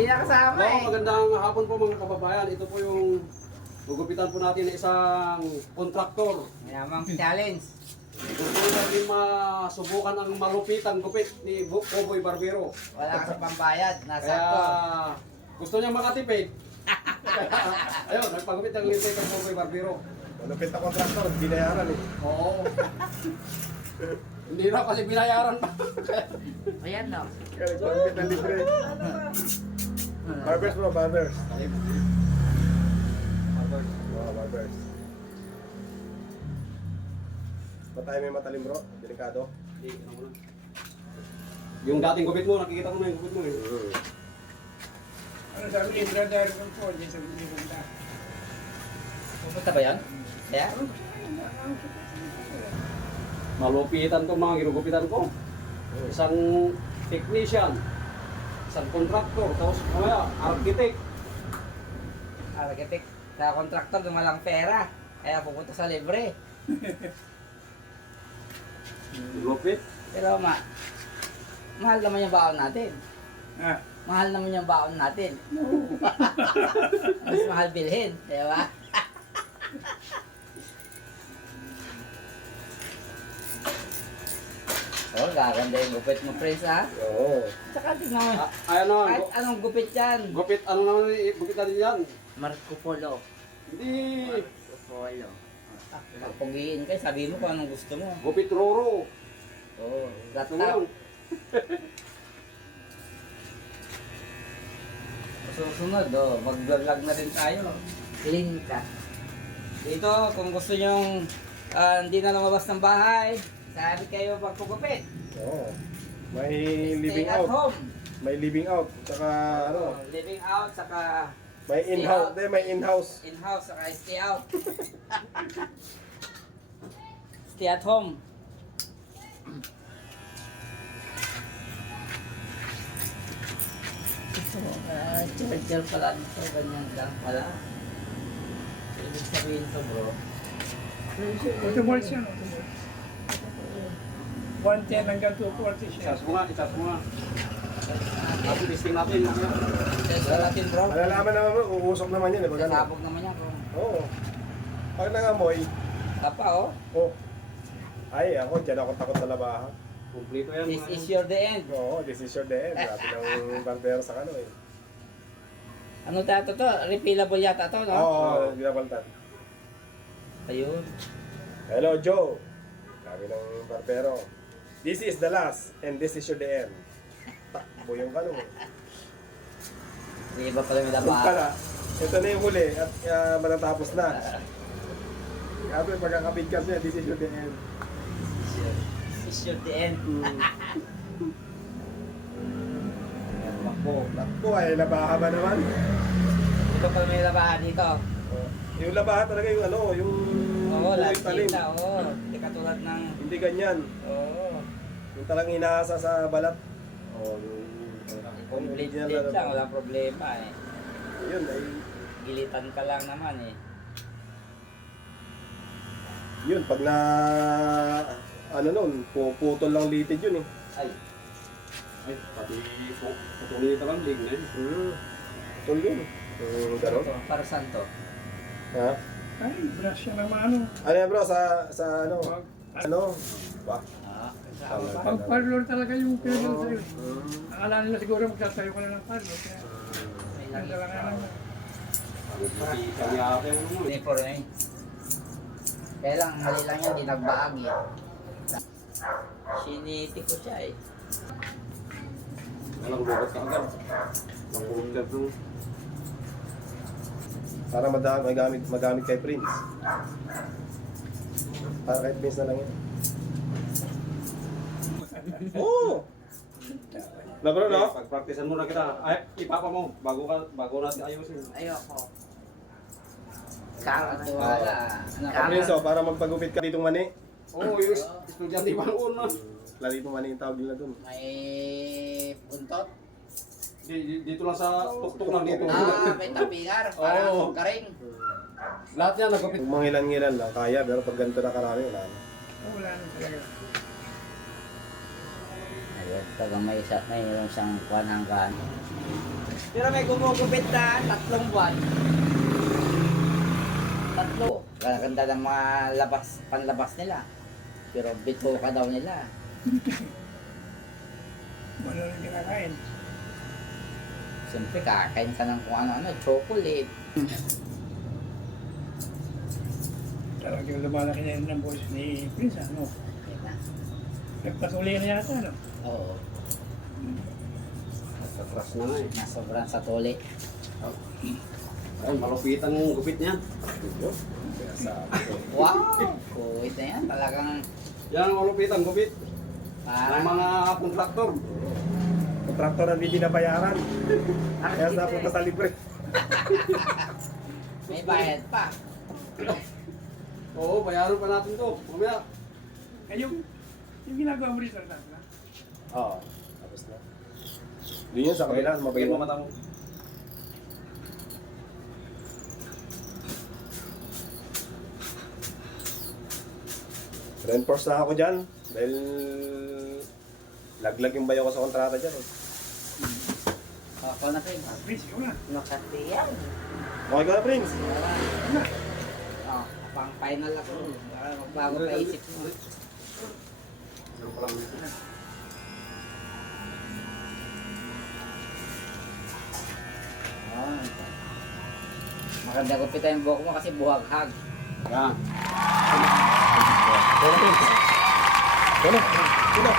Hindi nakasama eh. Magandang hapon po mga kababayan. Ito po yung gugupitan po natin ng isang kontraktor. Mayamang challenge. Gusto natin masubukan ang malupitan gupit ni Cowboy Barbero. Wala kasi pambayad. Nasa Kaya ko. gusto niya makatipid. Ayun, nagpagupit ang lipid ng Cowboy Barbero. Malupit na kontraktor, binayaran eh. Oo. Hindi na kasi binayaran pa. Ayan no. Kaya nagpagupit ng libre. Barbers bro, barbers. Oo, barbers. Ba tayo may matalim bro? Delikado. Yung dating gupit mo, nakikita ko na yung gupit mo eh. Ano sabi ni brother ng po, di sabi ni brother. Pupunta ba yan? Yeah? Malupitan ko mga ginugupitan ko. Isang technician, isang contractor, tapos mamaya architect. Arkitek. Sa kontraktor dumalang pera. Kaya pupunta sa libre. Lupit. Pero mahal naman yung baon natin. Ah, Mahal naman yung baon natin. Mas mahal bilhin. Di ba? Oh, gaganda yung gupit mo, Prince, ha? Oo. Tsaka tingnan mo. Ayan naman, Kahit anong gupit yan. gupit, ano naman, gupit natin yan. Marco Polo. Hindi, Marco Polo. Pagpugiin kayo, sabihin mo kung anong gusto mo. gupit roro. Oo, Ano gatap. lang? Susunod, mag-vlog na rin tayo. Clean ka. Dito, kung gusto nyong hindi na lumabas ng bahay, sabi kayo pagpugupit. Oo. May living Stay at out. home. May living out. Tsaka ano, Living out, saka may stay in-house. out. Hindi, may in-house. In-house, saka stay out. Stay at home. Ito, charger pala nito, ganyan lang pala. Ibig sabihin to bro. auto volts yan, auto volts. 110 hanggang 240 siya. Isas mo nga, isas mo nga. Tapos testing natin. mamaya. Test natin bro. Malalaman naman mo, uusok naman yun. Pag ano. Sasabog naman yan bro. Oo. Pag nangamoy, Tapa oh. oh. Ay, ako, dyan ako takot sa labahan. Kumplito yan. This mga is yan. your the end. Oo, this is your day. Sabi ng barbero sa kano eh. Ano tayo to? Refillable yata to, no? Oo, binabaltan. Ayun. Hello, Joe. Sabi ng barbero. This is the last and this is your the end. Takbo yung kano mo. May iba pala may Kung laba. pala, ito na yung huli at matatapos na. Sabi, pagkakabigkas niya, this is your the end. This is your the end. Makbo. Takbo ay, labaha ba naman? Iba pala may labahan dito. Yung labaha talaga yung ano, yung Oo, buhay last talim. kita. Oo, hindi katulad ng... Hindi ganyan. Oo. Yung talagang inaasa sa balat. Oh, Kung yung blade original lang, na- walang problema eh. Yun, ay, Gilitan ka lang naman eh. yun, pag na, ano nun, puputol lang litid yun eh. Ay, Ay, pati patuloy ka lang, ling na yun. Putol yun. Gano'n? ito, para saan to? Ha? Ay, brush siya naman ano. Ano yan bro, sa ano? Ano? Ba? Ah, Pag parlor talaga yung pinagawa Oo. sa'yo. Akala nila siguro magtatayo ka na ng parlor. Kaya, may ang langis talaga pa. naman. Isang yate mo naman. Uniform eh. Kaya lang, mali lang yan, di nagbaag eh. Siniti ko siya eh. Walang bukat ka agad. Walang bukat ka. Para magamit kay Prince. Para kay Prince na lang yan. Oo! Na bro, no? Pag-practicean muna kita. Ay, ipapa mo. Bago natin ayusin. Ayoko. Wala. Prince, oh, para magpagupit ka ditong mani. Oo, yung estudyante bang una. Lalito mani yung tawag nila dun. May buntot. Dito lang sa tuktok lang dito. May tapingar. Parang garing. Lahat yan nagupit. Kung mangilan-ngilan lang, kaya. Pero pag ganito na karami, wala na. Wala na talaga. Ayun, taga may mayroon siyang kuwan hanggang Pero may gumugupit na 3 buwan. 3. Ganda ng mga panlabas nila. Pero bito ka daw nila. Wala rin kinakain. Siyempre, kakain ka ng kung ano-ano, chocolate. Talagang lumalaki na yun ng boss ni Prince, ano? Yan na. Nagpatuloy na yata, ano? Oo. Sa trust na nga eh. Nasobrang sa tuli. Ay, malupitan yung gupit niya. Kaya sabi ko. Wow! Kuwit na yan. Talagang Yan ang malupitan gupit. Ng parang mga kontraktor. Kontraktor na hindi nabayaran. Kaya napunta sa libre. may bayad pa. Oo, bayaran pa natin to. Mamaya. Eh, yung ginagawa mo rin sa taas, na? Oo. Tapos na. Doon yun sa kabila. Bagay Mabay mo mo. mata mo. Reinforce na ako dyan. Dahil laglag yung bayo ko sa kontrata dyan. Eh. Ako na rin. Prince, ikaw na. Makati yan. Okay ka na, Prince? Oh, pang final ako. Para magbago pa isip mo. Ano pa lang. Oh. Maganda ko pita yung buhok mo kasi buhaghag. Yan. Prince. Ano? Sino?